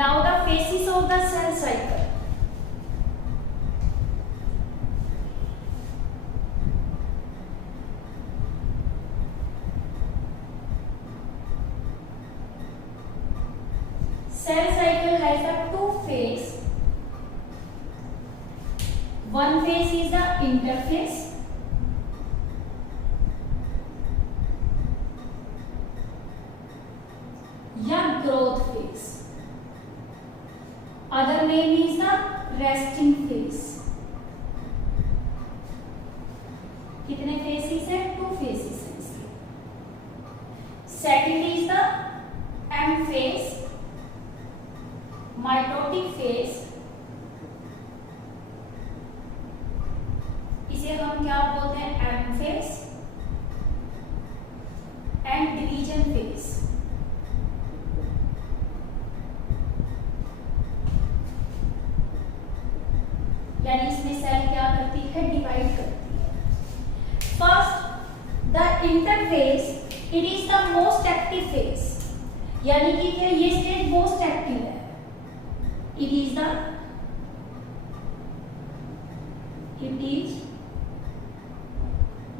Now the phases of the cell cycle. Cell cycle has a two phase. One phase is the interphase. या growth phase. Other name is the resting phase. कितने phases है? Two phases है इसके. Second is the M phase, mitotic phase. इसे हम क्या बोलते हैं? M phase and division phase. यानी इसमें सेल क्या करती है? डिवाइड करती है. First the interphase, it is the most active phase. यानी कि क्या ये स्टेज मोस्ट एक्टिव है? It is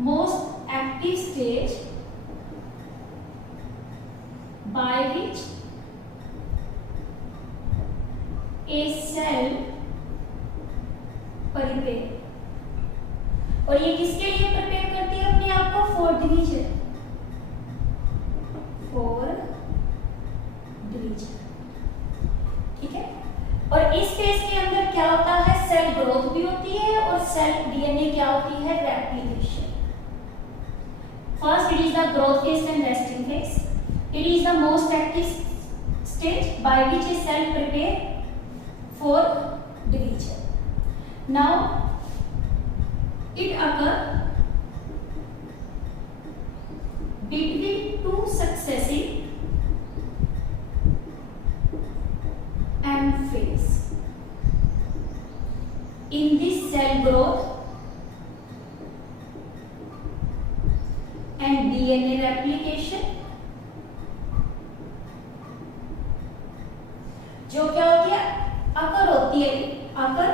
most active stage by which a cell prepare. और ये किसके लिए प्रिपेयर करती है अपने आप को? For division. ठीक है. और इस फेज के अंदर क्या होता है? सेल ग्रोथ भी होती है और सेल डीएनए क्या होती है? Replication. First it is the growth phase and resting phase. It is the most active stage by which a cell prepare for division. Now it occur between two successive M phase. In this cell growth and DNA replication, जो क्या होती है? occur होती है. occur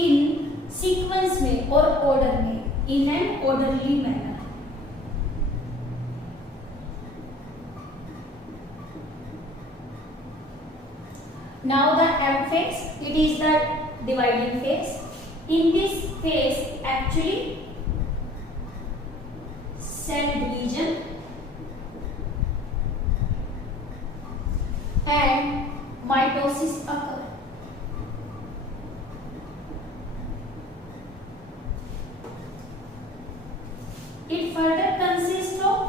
इन sequence में और order में, in an orderly manner. Now the M phase, it is the dividing phase. In this phase actually cell division and mitosis occur. It further consists of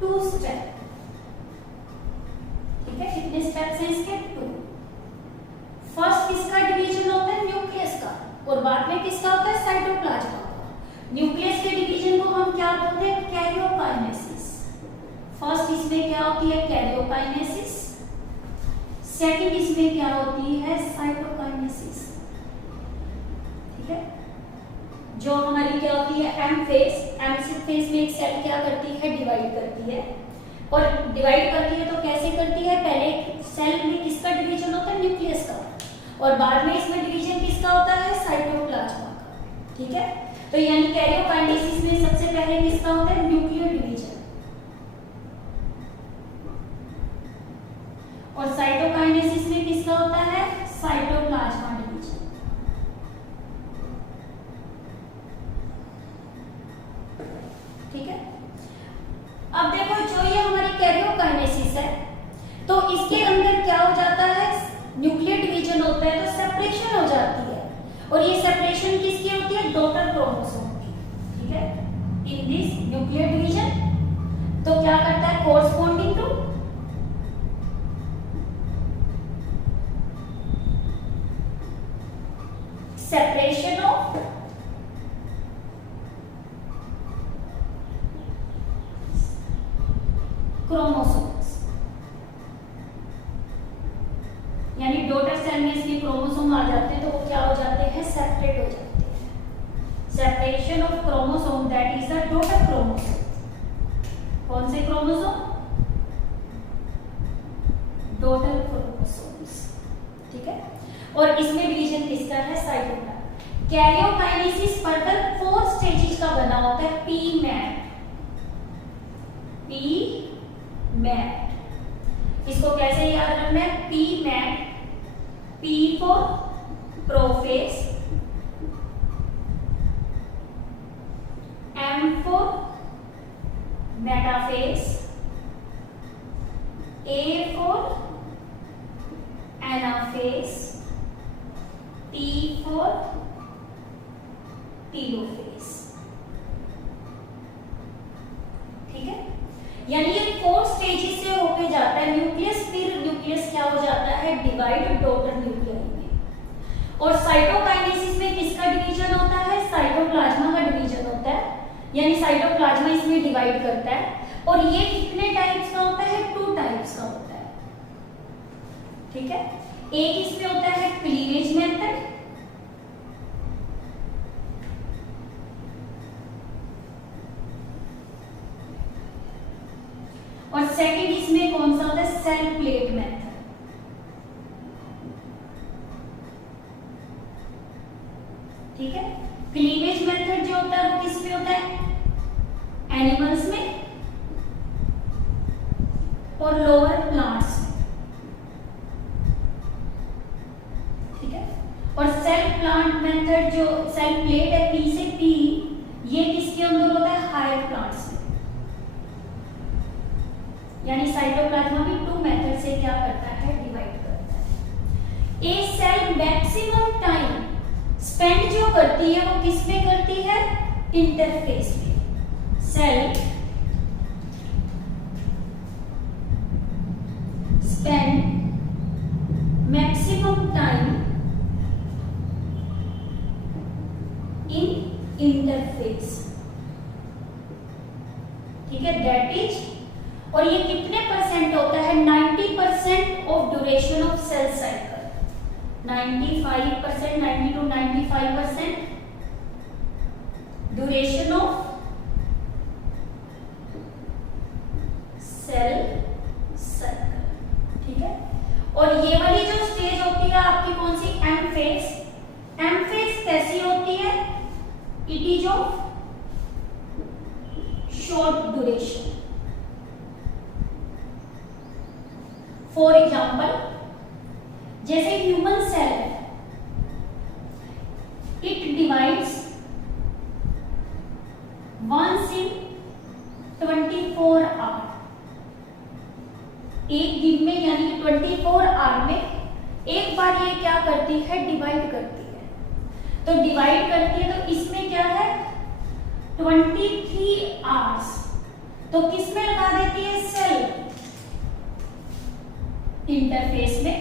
two steps. ठीक है. कितने steps हैं इसके? 2. First किसका division होता है? Nucleus का. और बाद में किसका होता है? साइटोप्लाज्म का. न्यूक्लियस के डिवीजन को हम क्या बोलते हैं? कैरियोकाइनेसिस. फर्स्ट इसमें क्या होती है? कैरियोकाइनेसिस. सेकंड इसमें क्या होती है? साइटोकाइनेसिस. ठीक है. जो हमारी क्या होती है? M phase. M फेज में एक सेल क्या करती है? डिवाइड करती है. और डिवाइड करती है तो कैसे करती है? पहले सेल में किसका डिवीजन होता है? न्यूक्लियस का. और बाद में इसमें डिवीजन किसका होता है? साइटोप्लाज्म का. ठीक है. तो यानी कैरियोकाइनेसिस में सबसे पहले किसका होता है? Nuclear division. और साइटोकाइनेसिस में किसका होता है? Cytoplasm division. ठीक है. अब देखो जो ये हमारी कैरियोकाइनेसिस है तो इसके अंदर क्या हो जाता है? न्यूक्लियर डिवीजन होता है तो सेपरेशन हो जाती है. और ये सेपरेशन किसकी होती है? डॉटर क्रोमोसोम की. ठीक है. इन दिस न्यूक्लियर डिवीजन तो क्या करता है? Corresponding to separation of chromosomes. यानी डॉटर सेल में इसके क्रोमोसोम आ जाते हैं तो वो क्या हो जाते हैं? सेपरेट हो जाते हैं. Separation of chromosome that is the daughter chromosome. कौन से क्रोमोसोम? टोटल क्रोमोसोम्स, ठीक है। और इसमें डिवीजन किसका है? साइटोप्लाज्म। कैरियोकाइनेसिस फर्दर 4 स्टेजेस का बना होता है। पी मैट, इसको कैसे याद रखना है? P mat, P for prophase, M for metaphase, A for anaphase, T for telophase, ठीक है। यानी ये 4 स्टेजेस से होके जाता है न्यूक्लियस, फिर न्यूक्लियस क्या हो जाता है? डिवाइड डॉटर न्यूक्लियाई में। और साइटोकाइनेसिस में किसका डिवीजन होता है? साइटोप्लाज्मा का डिवीजन होता है, यानी साइटोप्लाज्मा इसमें डिवाइड करता है। और ये कितने टाइप्स का होता है? 2 टाइप्स का होता है, ठीक है। एक इसमें होता है क्लीवेज मेथड, और सेकंड इसमें कौन सा होता है? सेल प्लेट मेथड, ठीक है। क्लीवेज मेथड जो होता है वो किस में होता है? एनिमल्स में और लोअर प्लांट्स में, ठीक है। और सेल प्लांट मेथड जो सेल प्लेट है, पी से पी, ये किसके अंदर होता है? हायर प्लांट्स में। यानी साइटोप्लाज्मा भी 2 मेथड से क्या करता है? डिवाइड करता है। ए सेल मैक्सिमम टाइम स्पेंड जो करती है वो किस में करती है? इंटरफेस में। Cell spend maximum time in interphase, ठीक है, दैट इज। और ये कितने परसेंट होता है? 90% of duration of cell cycle, 95%, 90 to 95% duration of cell cycle, ठीक है। और ये वाली जो स्टेज होती है आपकी कौन सी? M phase. एम फेज कैसी होती है? It is of short duration. For example, जैसे ह्यूमन सेल है, it divides once in 24 hour, एक दिन में, यानी 24 आवर में एक बार ये क्या करती है? डिवाइड करती है। तो डिवाइड करती है तो इसमें क्या है? 23 आवर्स। तो किस में लगा देती है? सेल इंटरफेस में।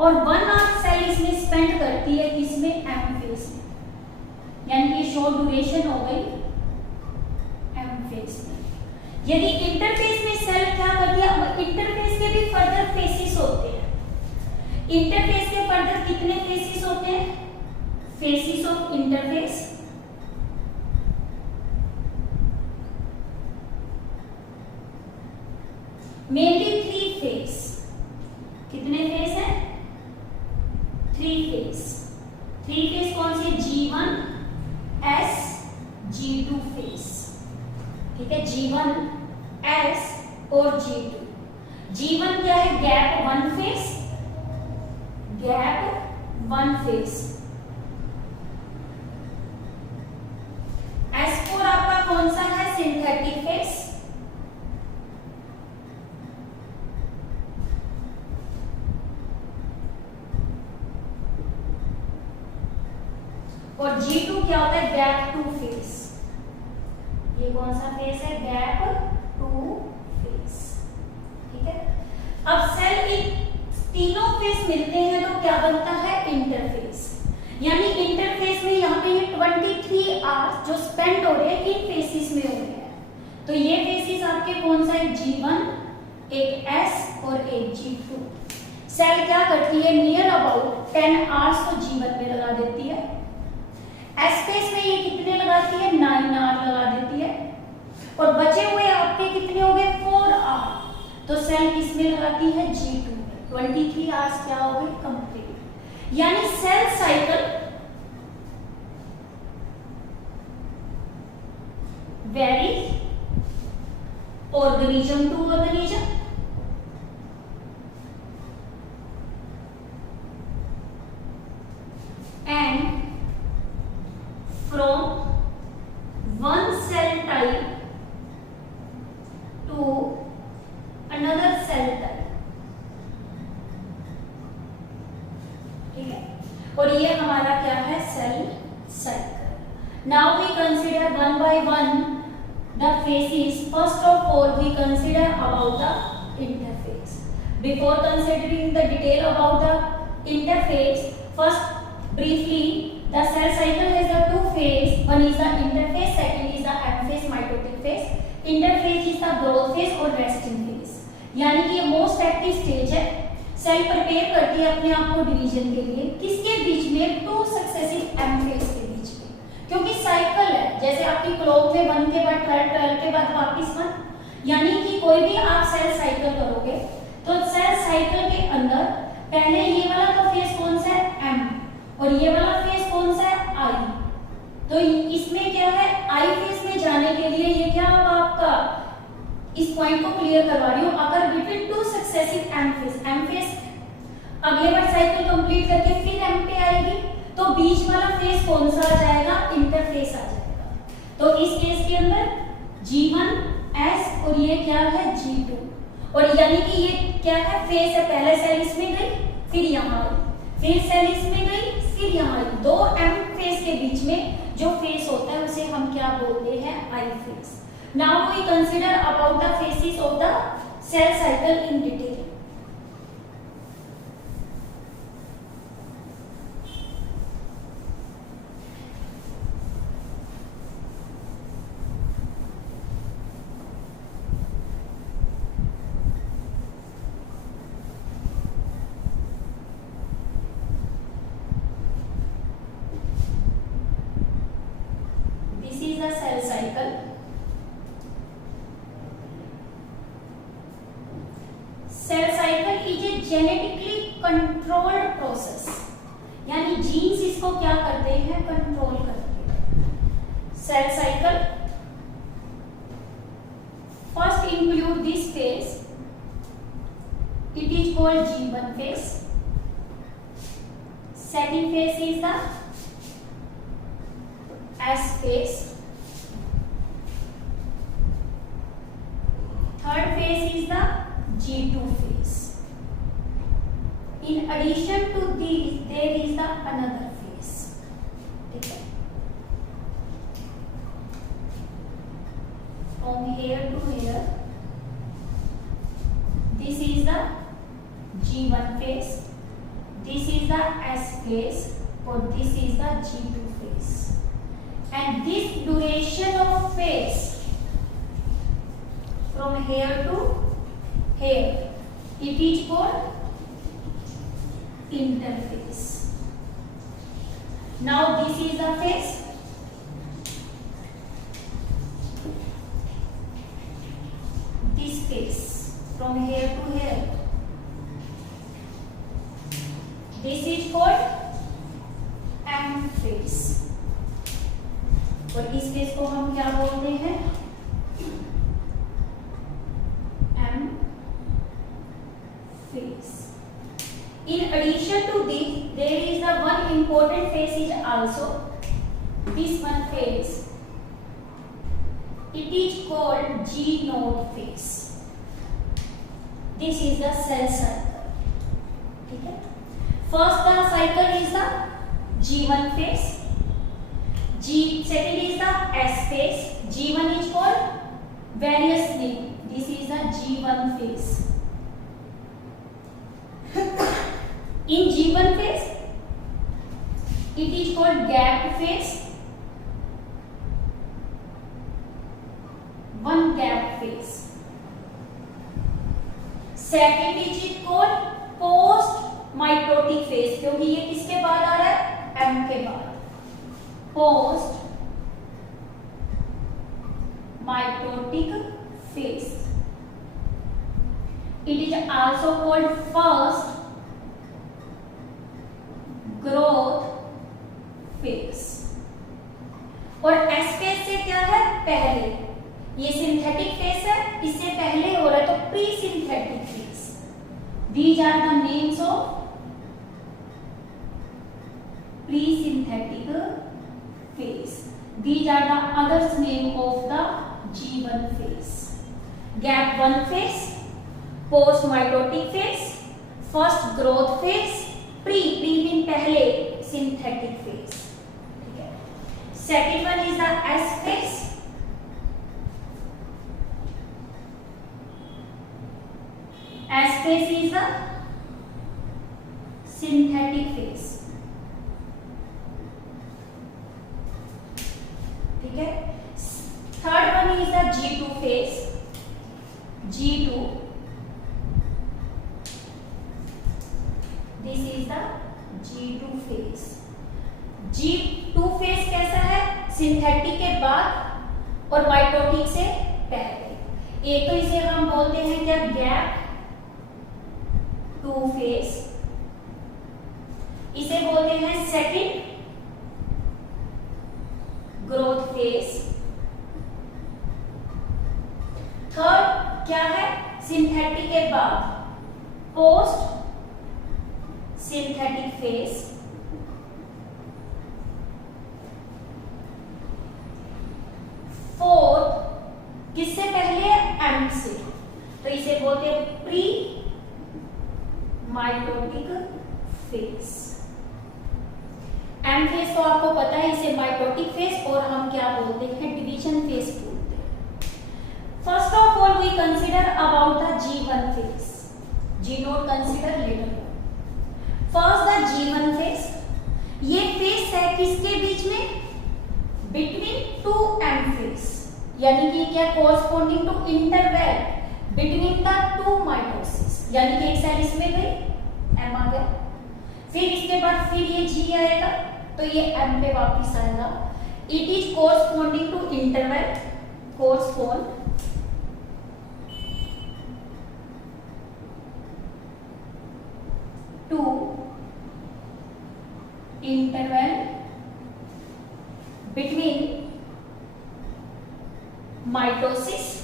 और 1 आवर सेल इसमें स्पेंड करती है किसमें? एम फेज में, यानी कि शॉर्ट ड्यूरेशन हो गई एम फेज में। यदि इंटरफेस में सेल क्या करती है? अब इंटरफेस के भी फर्दर फेसिस होते हैं। इंटरफेस के फर्दर कितने फेसिस होते हैं? Faces of interface, mainly 3 face. कितने फेस है? 3 फेस। 3 फेस कौन से? G1, S, G2 फेस, ठीक है। G1, S और G2। G1 क्या है? Gap 1 face, gap 1 face. S4 आपका कौन सा है? Synthetic face. और G2 क्या होता है? Gap 2 face. ये कौन सा फेस है? गैप 2 फेस, ठीक है। अब सेल इन तीनों फेस मिलते हैं तो क्या बनता है? इंटरफेस। यानी इंटरफेस में यहाँ पे ये 23 आवर्स जो स्पेंड हो रहे हैं इन फेसिस में हो रहे हैं। तो ये फेसिस आपके कौन सा है? G1, एक S और एक G2। सेल क्या करती है? नियर अबाउट 10 आवर्स तो G1 में लगा देती है। एस फेस में ये कितने लगाती है? 9 आवर लगा देती है। और बचे हुए आपके कितने हो गए? 4 आवर। तो सेल किसमें लगाती है, G2 में। 23 आवर्स क्या हो गए, कंप्लीट। यानी cell cycle varies organism to organism and from one cell type to another cell type, ठीक है। और ये हमारा क्या है, cell cycle. Now we consider one by one the phases. First of all, we consider about the interface. Before considering the detail about the interface, first briefly, the cell cycle has a two phase. One is the interphase, second is the M phase, mitotic phase. Interphase is the growth phase और resting phase. यानी कि ये most active stage है। Cell prepare करती है अपने आप को डिवीजन के लिए, किसके बीच में, टू सक्सेसिव एम फेज के बीच में, क्योंकि साइकिल है। जैसे आपकी क्लॉक में 1 के बाद 12, 12 के बाद वापस 1, यानी कि कोई भी आप सेल साइकिल करोगे तो सेल साइकिल के अंदर पहले ये वाला तो फेज कौन सा है, एम, और ये वाला फेज कौन सा है, आई। तो इसमें क्या है, आई फेज में जाने के लिए ये क्या होगा आपका, इस पॉइंट को क्लियर करवा रही हूँ, अगर between two successive M phase अगले बार साइकिल कंप्लीट करके फिर एम पे आएगी, तो बीच वाला फेज कौन सा आ जाएगा, इंटरफेस आ जाएगा। तो इस केस के अंदर G1S और ये क्या है, G2, और यानी कि ये क्या है, फेज है, पहले सेल इसमें गई फिर यहाँ आई, फिर सेल इसमें गई फिर यहाँ आई। दो एम फेज के बीच में जो फेज होता है उसे हम क्या बोलते हैं, I phase. Now we consider about the phases of the cell cycle in detail. Cell cycle. Cell cycle is a genetically controlled process. यानी जीन्स इसको क्या करते हैं, कंट्रोल करते हैं। Cell cycle first include this phase, it is called G1 phase. Second phase is the S phase. Third phase is the G2 phase. In addition to these, there is the another phase. ठीक है? From here to here, this is the G1 phase, this is the S phase, or this is the G2 phase. And this duration of phase from here to here, it is called interphase. Now this is the phase, this phase from here to here, this is called M phase. और इस phase को हम क्या बोलते हैं, M phase. In addition to this, there is the one important phase is also this one phase. It is called G0 phase. This is the cell cycle. ठीक है? First the cycle is the G1 phase. Second is the S phase. G1 is called various name. This is the G1 phase. In G1 phase, it is called gap phase. One gap phase. Second is called post mitotic phase, क्योंकि ये किसके बाद आ रहा है, M के बाद। Post mitotic phase. It is also called first growth phase. और S phase से क्या है, पहले, ये सिंथेटिक फेज है, इससे पहले हो रहा है तो pre synthetic phase. These are the names of pre synthetic phase. These are the others name of the G1 phase. Gap 1 phase, post mitotic phase, first growth phase, pre mean पहले, synthetic phase. ठीक है। Second one is the S phase. S phase is the synthetic phase. ठीक है। Third one is the G2 phase. G2, this is the G2 phase. G2 phase कैसा है, synthetic के बाद और माइटोटिक से पहले। एक तो इसे हम बोलते हैं क्या, गैप 2 फेज, इसे बोलते हैं सेकंड ग्रोथ फेज। थर्ड क्या है, सिंथेटिक के बाद पोस्ट सिंथेटिक फेज। फोर्थ किससे पहले, एम से, तो इसे बोलते हैं pre mitotic phase. M phase तो आपको पता है, इसे माइटोटिक फेज और हम क्या बोलते हैं, डिवीजन फेज बोलते हैं। First of all we consider about the G1 phase. G note consider later. First the G1 phase, ये फेज है किसके बीच में, बिटवीन 2 एम फेज, यानी कि क्या, corresponding to interval between the 2 mitosis, यानी कि एक सेल इसमें गई, एम आ गया, फिर इसके बाद फिर ये G आएगा तो ये M पे वापस आएगा। It is corresponding to interval, corresponding to interval between mitosis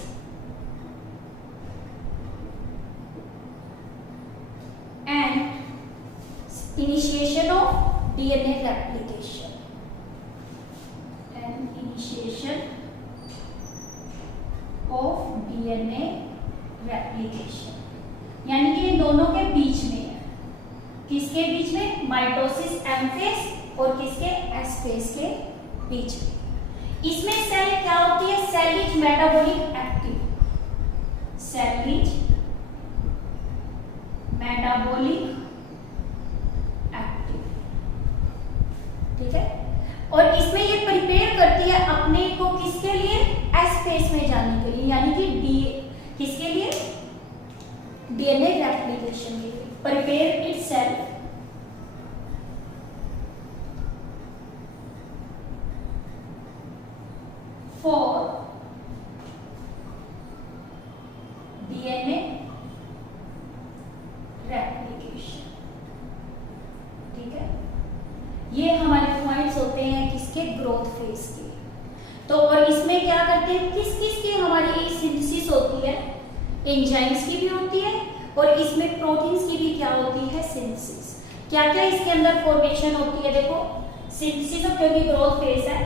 and initiation of DNA replication and initiation of DNA replication, यानी कि इन दोनों के बीच में, किसके बीच में, माइटोसिस एम फेज और किसके, एस फेज के बीच में। इसमें सेल क्या होती है, cell is metabolic active, cell is metabolic, ठीक है। और इसमें ये प्रिपेयर करती है अपने को किसके लिए, एस फेज में जाने के लिए, यानी कि किसके लिए, डीएनए रेप्लिकेशन के लिए, prepare itself for DNA replication. ठीक है, ये हमारे पॉइंट्स होते हैं किसके, ग्रोथ फेज के। तो और इसमें क्या करते हैं, किस किस की हमारी सिंथेसिस होती है, एंजाइम्स की भी होती है और इसमें प्रोटीन्स की भी क्या होती है, सिंथेसिस। क्या क्या इसके अंदर फॉर्मेशन होती है, देखो सिंथेसिस ऑफ, क्योंकि ग्रोथ फेज है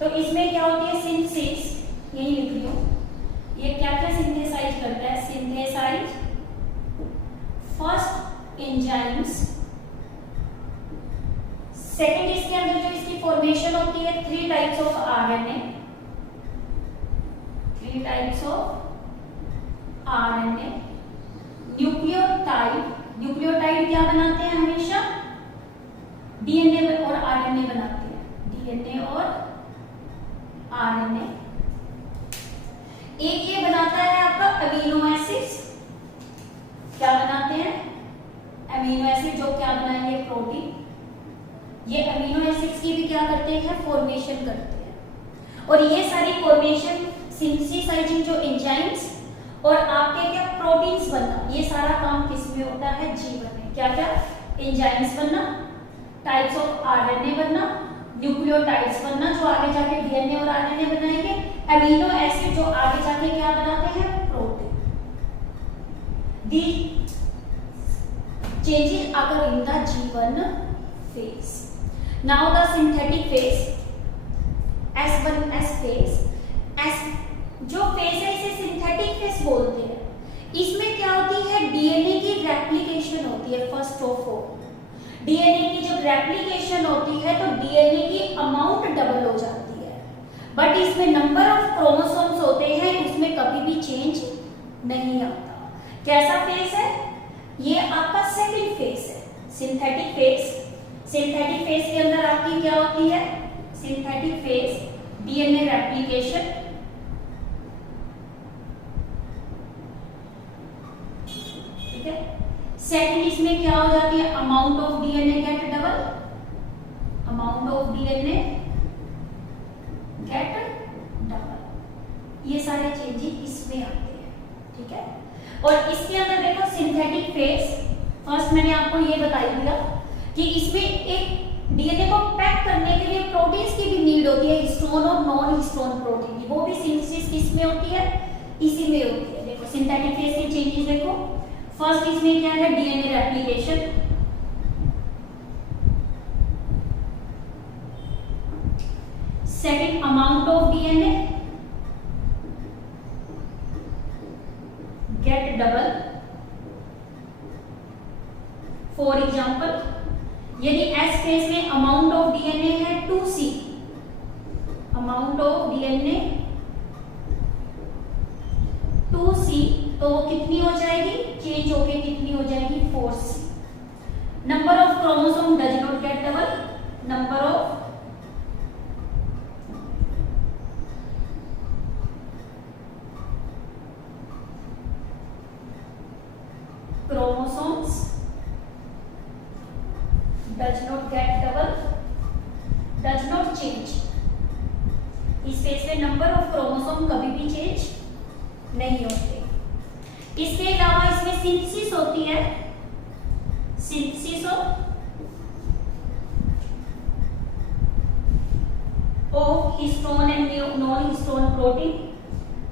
तो इसमें क्या होती है, सिंथेसिस, यही लिख रही हूं, ये क्या क्या सिंथेसाइज करता है, सिंथेसाइज फर्स्ट एंजाइम्स, सेकेंड इसके अंदर जो इसकी फॉर्मेशन होती है 3 types of RNA, 3 types of RNA, nucleotide, nucleotide क्या बनाते हैं हमेशा, डीएनए और आरएनए बनाते हैं, डीएनए और आरएनए। एक ये बनाता है आपका अमीनो एसिड्स, क्या बनाते हैं, अमीनो एसिड, जो क्या बनाएंगे, प्रोटीन। ये अमीनो एसिड्स की भी क्या करते हैं, फॉर्मेशन करते हैं। और ये सारी फॉर्मेशन सिंथेसाइजिंग जो एंजाइम्स और आपके क्या प्रोटीन्स बनता है, ये सारा काम किस में होता है? जीवन में। क्या क्या? एंजाइम्स बनना, टाइप्स ऑफ आरएनए बनना, न्यूक्लियोटाइड्स बनना जो आगे जाके डीएनए और आरएनए बनाएंगे, अमीनो एसिड जो आगे जाके क्या बनाते हैं? Protein. The changes occur in the G1 phase. Now the synthetic phase, S1S phase, जो फेज है इसे सिंथेटिक फेज बोलते हैं। इसमें क्या होती है? डीएनए की रेप्लिकेशन होती है। फर्स्ट ऑफ ऑल डीएनए की जब रेप्लिकेशन होती है तो डीएनए की अमाउंट डबल हो जाती है, बट इसमें नंबर ऑफ क्रोमोसोम्स होते हैं, उसमें कभी भी चेंज नहीं आता। कैसा फेज है ये? आपका सेकंड फेज है, सिंथेटिक फेज। सिंथेटिक फेज के अंदर आपकी क्या होती है? सिंथेटिक फेज डीएनए रेप्लिकेशन, ठीक है। सेकंड इसमें क्या हो जाती है? Amount of DNA get double, amount of DNA get double. ये सारे चेंजेस इसमें आते हैं, ठीक है। और इसके अंदर देखो सिंथेटिक फेज, फर्स्ट मैंने आपको ये बता दिया कि इसमें एक डीएनए को पैक करने के लिए प्रोटीन्स की भी नीड होती है, हिस्टोन और नॉन हिस्टोन प्रोटीन की। वो भी सिंथेसिस किसमें होती है? इसी में होती है। देखो सिंथेटिक फेज के चेंजेस देखो, फर्स्ट इसमें क्या है? DNA replication, second amount of DNA get double. For example यदि एस फेज में अमाउंट ऑफ डीएनए है 2C, amount of DNA 2C, तो वो कितनी हो जाएगी? चेंज होके कितनी हो जाएगी? 4C। Number of chromosome does not gate double, number of chromosomes does not get double, does not change। इस फेज में नंबर ऑफ क्रोमोसोम कभी भी चेंज नहीं होते। इसके अलावा इसमें सिंथेसिस होती है, synthesis of histone and non histone protein,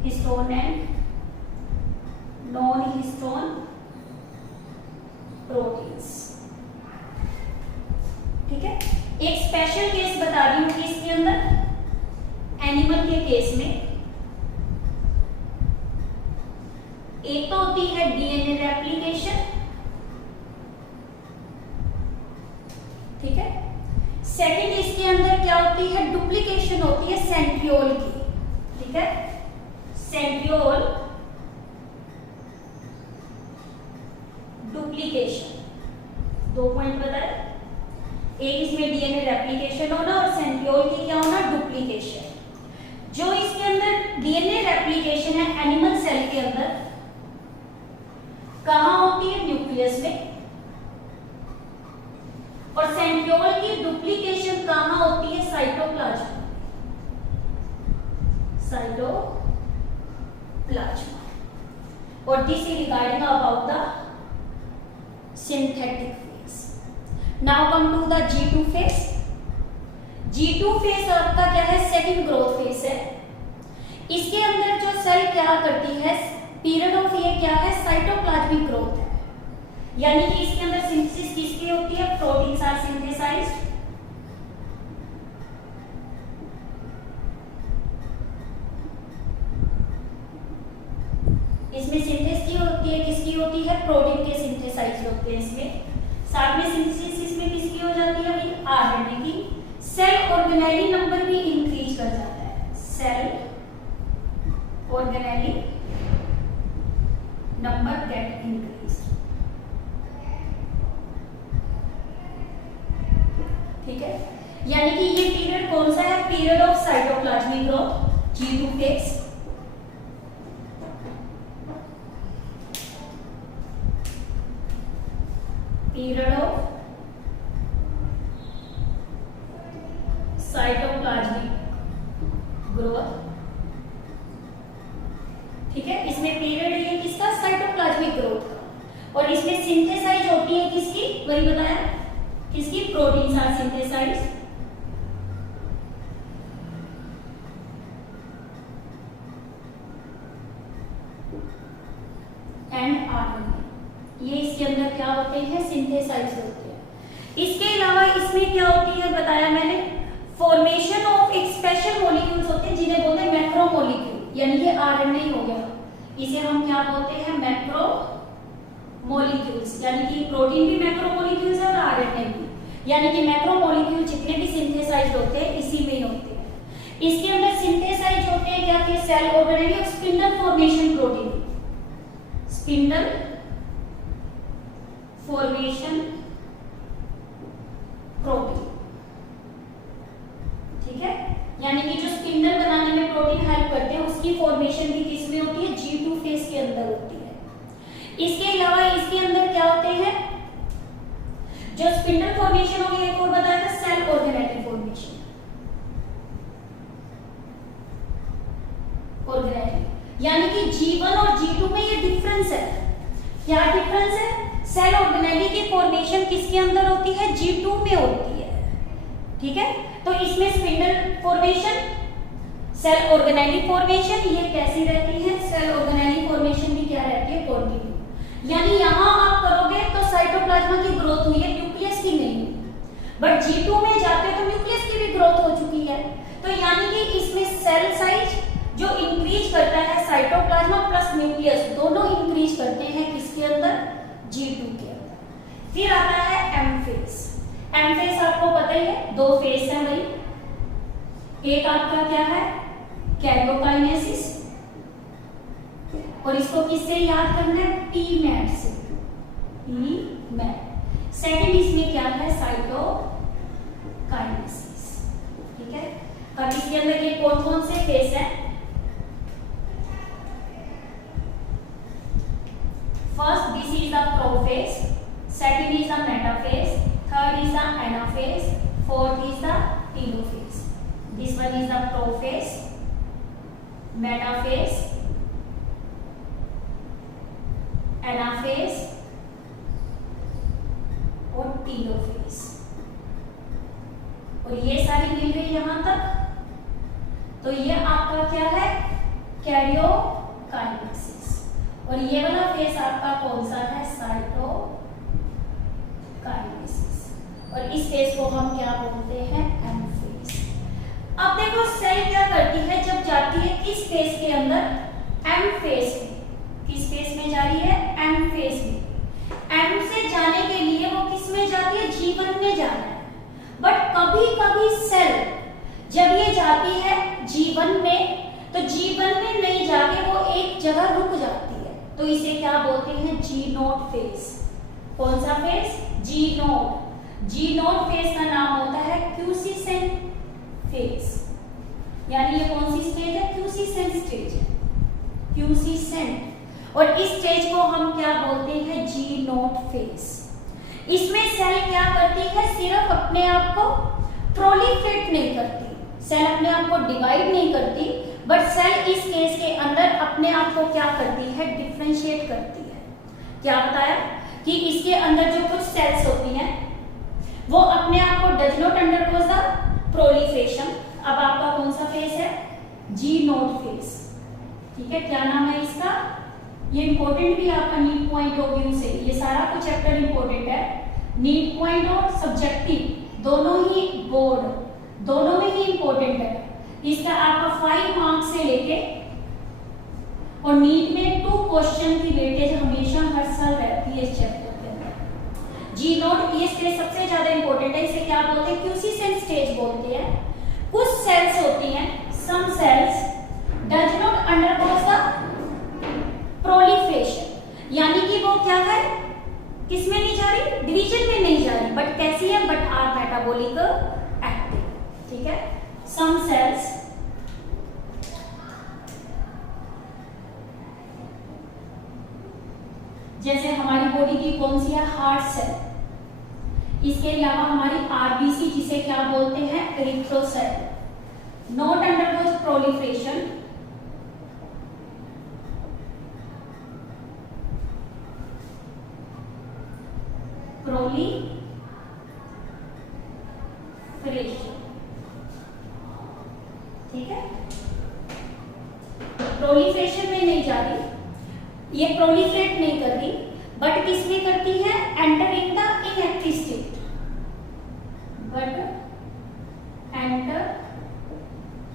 histone and non histone proteins, ठीक है। एक स्पेशल केस बता रही हूं कि इसके अंदर एनिमल के केस में एक तो होती है डीएनए रेप्लिकेशन, ठीक है। सेकंड इसके अंदर क्या होती है? डुप्लीकेशन होती है सेंट्रियोल की, ठीक है। सेंट्रियोल डुप्लीकेशन, 2 पॉइंट बताए, एक इसमें डीएनए रेप्लिकेशन होना और सेंट्रियोल की क्या होना? डुप्लीकेशन। जो इसके अंदर डीएनए रेप्लिकेशन है एनिमल सेल के अंदर कहां होती है? न्यूक्लियस में। और सेंट्रियोल की डुप्लीकेशन कहां होती है? Cytoplasm, cytoplasm. और this is regarding about the synthetic phase. Now come to the G2 phase. G2 phase आपका क्या है? सेकंड ग्रोथ फेज है। इसके अंदर जो सेल क्या करती है? पीरियड ऑफ ये क्या है? साइटोप्लाज्मिक ग्रोथ है, यानी कि इसके अंदर सिंथेसिस किसकी होती है? प्रोटीन्स आर सिंथेसाइज्ड, इसमें सिंथेसिस की होती है, किसकी होती है? प्रोटीन के सिंथेसाइज होते हैं इसमें। साथ में सिंथेसिस इसमें किसकी हो जाती है? आरएनए की। सेल ऑर्गेनेली नंबर भी इंक्रीज कर जाता है, cell organelle number get increase, ठीक है। यानी कि ये पीरियड कौन सा है? Period of cytoplasmic growth, G2 phase. Period of cytoplasmic growth, ठीक है। इसमें पीरियड ये किसका? साइटोप्लाज्मिक ग्रोथ का। और इसमें सिंथेसाइज होती है किसकी, वही बताया, किसकी, proteins are synthesize and RNA, ये इसके अंदर क्या होते हैं, सिंथेसाइज होते हैं। इसके अलावा इसमें क्या होती है बताया मैंने, फॉर्मेशन ऑफ एक स्पेशल मॉलिक्यूल्स होते हैं जिन्हें बोलते हैं मैक्रोमोलिक्यूल, यानी ये आरएनए हो गया, इसे हम क्या बोलते हैं, मैक्रो मॉलिक्यूल्स, यानी कि प्रोटीन भी मैक्रोमोलिक्यूल्स है और आरएनए भी, यानी कि मैक्रोमोलिक्यूल जितने भी सिंथेसाइज्ड होते हैं इसी में होते हैं। इसके अंदर सिंथेसाइज होते हैं क्या कि सेल ऑर्गेनेल और spindle formation protein, spindle formation protein, ठीक है, यानी कि जो स्पिंडल बनाने में प्रोटीन हेल्प करते हैं उसकी फॉर्मेशन भी किस में होती है, G2 फेज के अंदर होती है। इसके अलावा इसके अंदर क्या होते हैं, जो स्पिंडल फॉर्मेशन हो गया, एक और बताया था सेल ऑर्गेनेल फॉर्मेशन, ऑर्गेनेल, यानी कि G1 और G2 में ये डिफरेंस है। क्या डिफरेंस है, सेल ऑर्गेनेल की फॉर्मेशन किसके अंदर होती है, G2 में होती है, ठीक है। तो इसमें spindle formation, cell organelle formation ये कैसी रहती है, सेल ऑर्गेनेल फॉर्मेशन भी क्या रहती है, कंटिन्यू, यानी यहां आप करोगे तो साइटोप्लाज्मा की ग्रोथ हुई है, न्यूक्लियस की नहीं हुई, बट G2 में जाते तो न्यूक्लियस की भी ग्रोथ हो चुकी है। तो यानी कि इसमें सेल साइज जो इंक्रीज करता है, साइटोप्लाज्मा प्लस न्यूक्लियस दोनों इंक्रीज करते हैं किसके अंदर, G2 के अंदर। फिर आता है एम फेज। एम फेज आपको पता ही है, दो फेज है भाई, एक आपका क्या है, कैरियोकाइनेसिस, और इसको किससे याद करना है, टी-मैट से, टी-मैट। सेकंड इसमें क्या है, साइटोकाइनेसिस, ठीक है। अब इसके अंदर ये कौन से फेज है, first this is the prophase, second is the metaphase, third is the anaphase, fourth is the telophase. This one is the prophase, metaphase, anaphase और telophase। और ये सारी मिल गई यहां तक, तो ये आपका क्या है, कैरियोकाइनेसिस, और ये वाला फेज आपका कौन सा है, साइटोकाइनेसिस, और इस फेज को हम क्या बोलते हैं, एम फेज। अब देखो सेल क्या करती है, जब जाती है किस फेज के अंदर, एम फेज में, किस फेज में जा रही है, एम फेज में। एम से जाने के लिए वो किस में जाती है, G1 में जाना है, बट कभी कभी सेल जब ये जाती है G1 में, तो G1 में नहीं जाके वो एक जगह रुक जाती है, तो इसे क्या बोलते हैं, G0 फेज। कौन सा फेज, G0। G0 फेज का नाम होता है क्यूसिसेंट फेज, यानी ये कौन सी स्टेज है, क्यूसिसेंट स्टेज है, क्यूसिसेंट। और इस स्टेज को हम क्या बोलते हैं, G0 फेज। इसमें सेल क्या करती है, सिर्फ अपने आप को प्रोलिफरेट नहीं करती, सेल अपने आप को डिवाइड नहीं करती, बट सेल इस केस के अंदर अपने आप को क्या करती है, डिफरेंशिएट करती है। क्या बताया कि इसके अंदर जो कुछ सेल्स होती हैं वो अपने आप को does not undergoes the proliferation. अब आपका कौन सा फेज है, G0 फेज, ठीक है। क्या नाम है इसका, ये इंपॉर्टेंट भी आपका नीट पॉइंट ऑफ व्यू से, ये सारा कुछ चैप्टर इंपॉर्टेंट है, नीट पॉइंट और सब्जेक्टिव दोनों ही, बोर्ड दोनों में ही इंपॉर्टेंट है। इसका आपका 5 मार्क्स से लेके और नीट में 2 क्वेश्चन की वेटेज हमेशा हर साल रहती है इस चैप्टर के अंदर। G0 ये स्टेज सबसे ज्यादा इंपॉर्टेंट है, इसे क्या बोलते हैं, क्यूसिसेंट स्टेज बोलते हैं। कुछ सेल्स होती हैं, some cells does not undergoes the proliferation, यानी कि वो क्या है, किस में नहीं जा रही, डिवीजन में नहीं जा रही, बट कैसी है, बट आर मेटाबॉलिक एक्टिव, ठीक है। सम सेल्स जैसे हमारी बॉडी की कौन सी है, हार्ट सेल, इसके अलावा हमारी आरबीसी जिसे क्या बोलते हैं, erythrocyte, not undergoes proliferation, proliferation, ठीक है। प्रोलीफरेशन में नहीं जा रही, ये प्रोलीफरेट नहीं कर रही, बट किस में करती है, entering the inactive state, but enter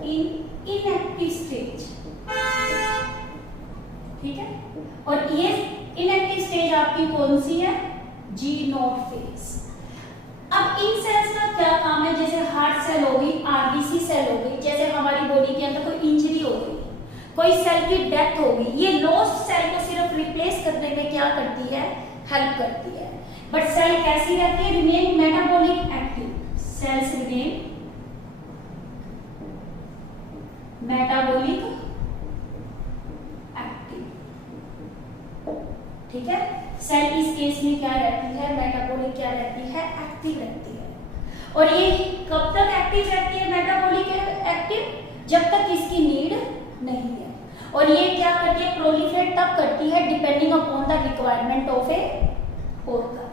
in inactive stage, ठीक है। और ये इनएक्टिव स्टेज आपकी कौन सी है, जी नॉट फेज। अब इन सेल्स का क्या काम है, जैसे हार्ट सेल हो गई, आरबीसी सेल हो गई, जैसे हमारी बॉडी के अंदर कोई इंजरी हो गई, कोई सेल की डेथ हो गई, ये लॉस्ट सेल को सिर्फ रिप्लेस करने में क्या करती है, हेल्प करती है। बट सेल कैसी रहती है, remain metabolic active, cells remain metabolic active, ठीक है। सेल इस केस में क्या रहती है, मेटाबॉलिक क्या रहती है, एक्टिव रहती है। और ये कब तक एक्टिव रहती है, मेटाबॉलिक एक्टिव, जब तक इसकी नीड नहीं है। और ये क्या करती है, प्रोलिफरेट तब करती है depending upon the requirement of a organ.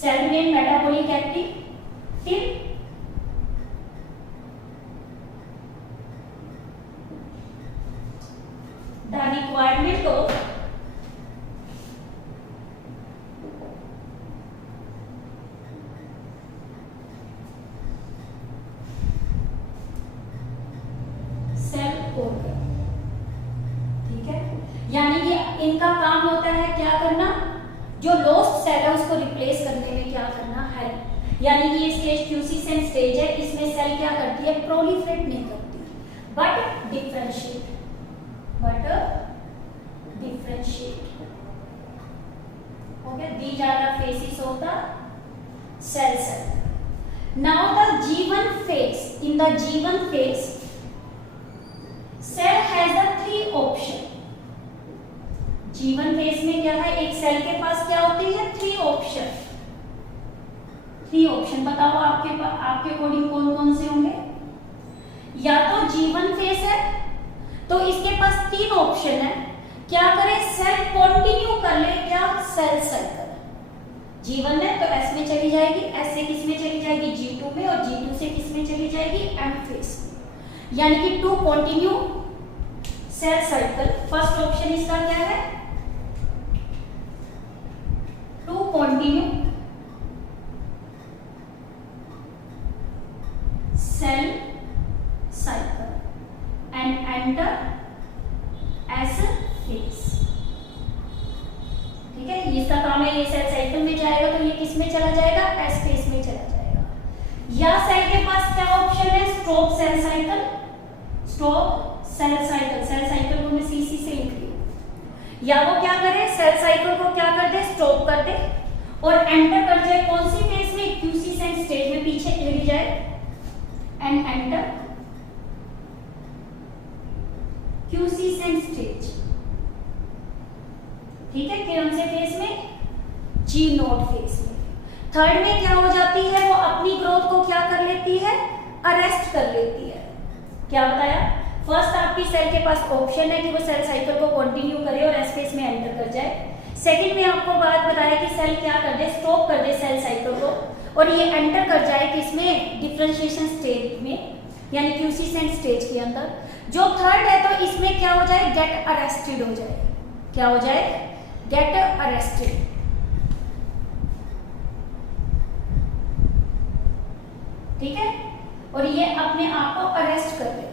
Cell remain metabolic active till the requirement of cell organ, ठीक है। यानी कि इनका काम होता है क्या करना, जो लॉस्ट सेल है उसको रिप्लेस करने में क्या करना है। यानी कि ये स्टेज क्यूसीसेंट स्टेज है, इसमें सेल क्या करती है, प्रोलिफरेट नहीं करती, but differentiate, okay, these are the phases of the cell cycle. Now the G1 phase, in the G1 phase cell has the three option. G1 phase में क्या है, एक सेल के पास क्या होती है, थ्री ऑप्शन बताओ आपके अकॉर्डिंग कौन कौन से होंगे। या तो G1 फेज है तो इसके पास तीन ऑप्शन है, क्या करे, सेल कंटिन्यू कर ले, क्या, सेल साइकिल। G1 है तो S में चली जाएगी, S से किस में चली जाएगी, G2 में, और G2 से किस में चली जाएगी, M फेज में। यानी कि to continue cell cycle, first option इसका क्या है, to continue cell cycle and enter as phase, ठीक है। इसका काम है, ये सेल साइकिल में जाएगा तो ये किस में चला जाएगा, एस फेज में चला जाएगा। या सेल के पास क्या ऑप्शन है, stop cell cycle, cell cycle को मैं सीसी से लिख रही हूं। या वो क्या करे, सेल साइकिल को क्या कर दे, स्टॉप कर दे और एंटर कर जाए कौन सी फेज में, क्यूसीसेंट स्टेज में पीछे चली जाए एंड एंटर क्यूसीसेंट स्टेज, ठीक है। कौन से फेज में, जी नोट फेज में। थर्ड में क्या हो जाती है, वो अपनी ग्रोथ को क्या कर लेती है, अरेस्ट कर लेती है। क्या बताया, फर्स्ट आपकी सेल के पास ऑप्शन है कि वो सेल साइकिल को कंटिन्यू करे और एस फेज में एंटर कर जाए। सेकंड में आपको बात बताया कि सेल क्या कर दे, स्टॉप कर दे सेल साइकिल को और ये एंटर कर जाए किसमें, डिफरेंशिएशन स्टेज में, यानी क्यूसीसेंट स्टेज के अंदर। जो थर्ड है तो इसमें क्या हो जाए, गेट अरेस्टेड हो जाए। क्या हो जाए, गेट अरेस्टेड, ठीक है। और ये अपने आप को अरेस्ट कर ले,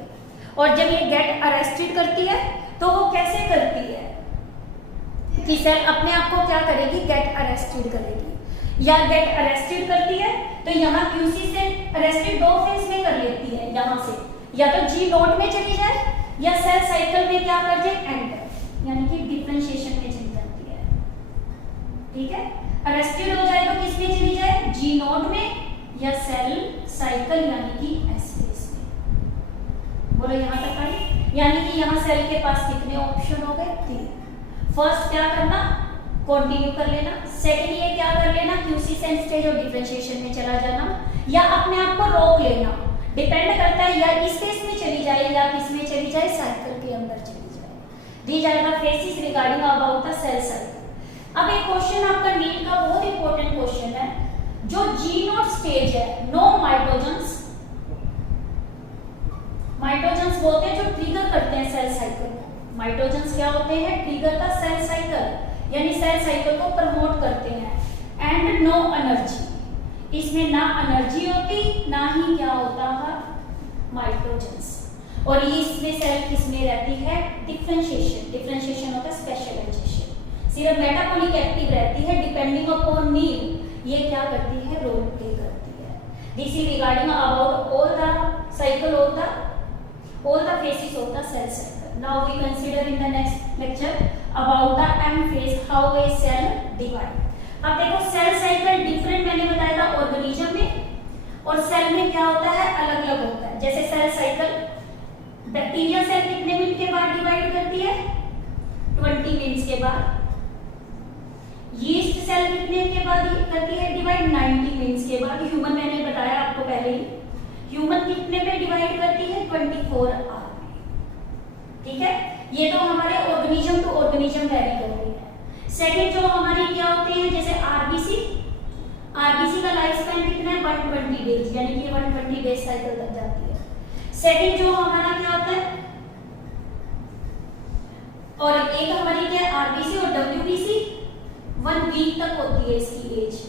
और जब ये गेट अरेस्टेड करती है तो वो कैसे करती है कि सेल अपने आप को क्या करेगी, गेट अरेस्टेड करेगी। या गेट अरेस्टेड करती है तो यहाँ क्यूसीसेंट अरेस्टेड दो फेज में कर लेती है, यहाँ से या तो जी नोट में चली जाए या सेल साइकिल में क्या कर जाए, एंटर, यानी कि डिफरेंशिएशन में चली जाती है, ठीक है। अरेस्टेड हो जाए तो किस में चली जाए, जी नोट में या सेल साइकिल यानी कि एस फेज में। बोलो यहाँ तक आई। यानी कि यहाँ सेल के पास कितने ऑप्शन हो गए, तीन। फर्स्ट क्या करना, कंटिन्यू कर लेना। सेकंड ये क्या कर लेना, क्यूसीसेंट स्टेज और डिफरेंशिएशन में चला जाना, या अपने आप को रोक लेना, डिपेंड करता है या इस फेज में चली जाए या किस में चली जाए, साइकिल के अंदर चली जाए। These are the phases regarding about the cell cycle. अब एक क्वेश्चन आपका नीट का बहुत इंपॉर्टेंट क्वेश्चन है, जो जी नॉट स्टेज है, नो माइटोजेंस, माइटोजेंस बोलते हैं जो ट्रिगर करते हैं सेल साइकिल को। माइटोजेंस क्या होते हैं? ट्रिगर का सेल साइकिल, यानी सेल साइकिल को प्रमोट करते हैं। एंड नो एनर्जी, इसमें ना एनर्जी होती ना ही क्या होता है माइटोजेंस। और ये इसमें सेल किसमें रहती है? डिफरेंशिएशन, डिफरेंशिएशन होता है स्पेशलाइजेशन। सिर्फ मेटाबॉलिक एक्टिव रहती है डिपेंडिंग अपॉन नीड, ये क्या करती है? रोल प्ले करती है। This is regarding about all the cycle of the all the phases of the cell cycle. Now we consider in the next lecture about the M phase, how a cell divide. अब देखो cell cycle different मैंने बताया था organism में, और cell में क्या होता है? अलग अलग होता है। जैसे सेल साइकिल बैक्टीरिया सेल कितने मिनट के बाद डिवाइड करती है? 20 मिनट्स के बाद। यीस्ट सेल कितने के बाद करती है डिवाइड? 90 मिनट्स के बाद। ह्यूमन मैंने बताया आपको पहले ही, ह्यूमन कितने में डिवाइड करती है? 24 आवर में। ठीक है, ये तो हमारे ऑर्गेनिज्म टू ऑर्गेनिज्म वेरी कर रही है। सेकंड जो हमारी क्या होते हैं, जैसे आरबीसी, आरबीसी का लाइफ स्पैन कितना है? 120 डेज, यानी कि 120 डेज साइकिल तक जाती है। सेकंड जो हमारा क्या होता है, और एक हमारी क्या है? आरबीसी और डब्ल्यूबीसी 1 वीक तक होती है इसकी एज,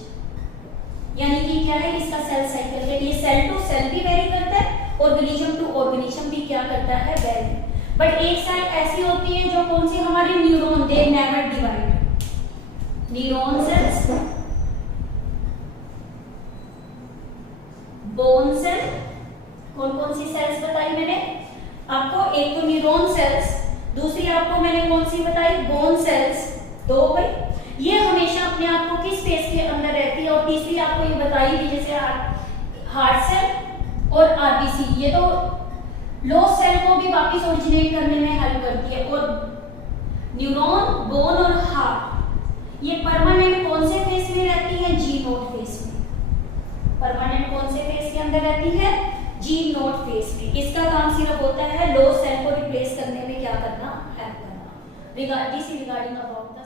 यानी कि क्या है इसका सेल साइकिल है। ये सेल टू सेल भी वेरी करता है, ऑर्गेनिज्म टू ऑर्गेनिज्म भी क्या करता है? वेरी। बट एक सेल ऐसी होती है जो कौन सी? हमारी neuron, they never divide. Neuron cells, bone cell, कौन कौन सी सेल्स बताई मैंने आपको? एक तो न्यूरॉन सेल्स, दूसरी आपको मैंने कौन सी बताई? Bone cells. दो भाई, ये हमेशा अपने आप को किस फेस के अंदर रहती है। और तीसरी आपको ये बताई थी जैसे हार्ट सेल और आरबीसी, ये तो लॉस सेल को भी वापस ओरिजिनेट करने में हेल्प करती है। और न्यूरॉन, बोन और हार्ट ये परमानेंट कौन से फेस में रहती है? जी नोट फेस में। परमानेंट कौन से फेस के अंदर रहती है? जी नोट फेस में। इसका काम सिर्फ होता है लॉस सेल को रिप्लेस करने में क्या करना? हेल्प करना। Regarding about the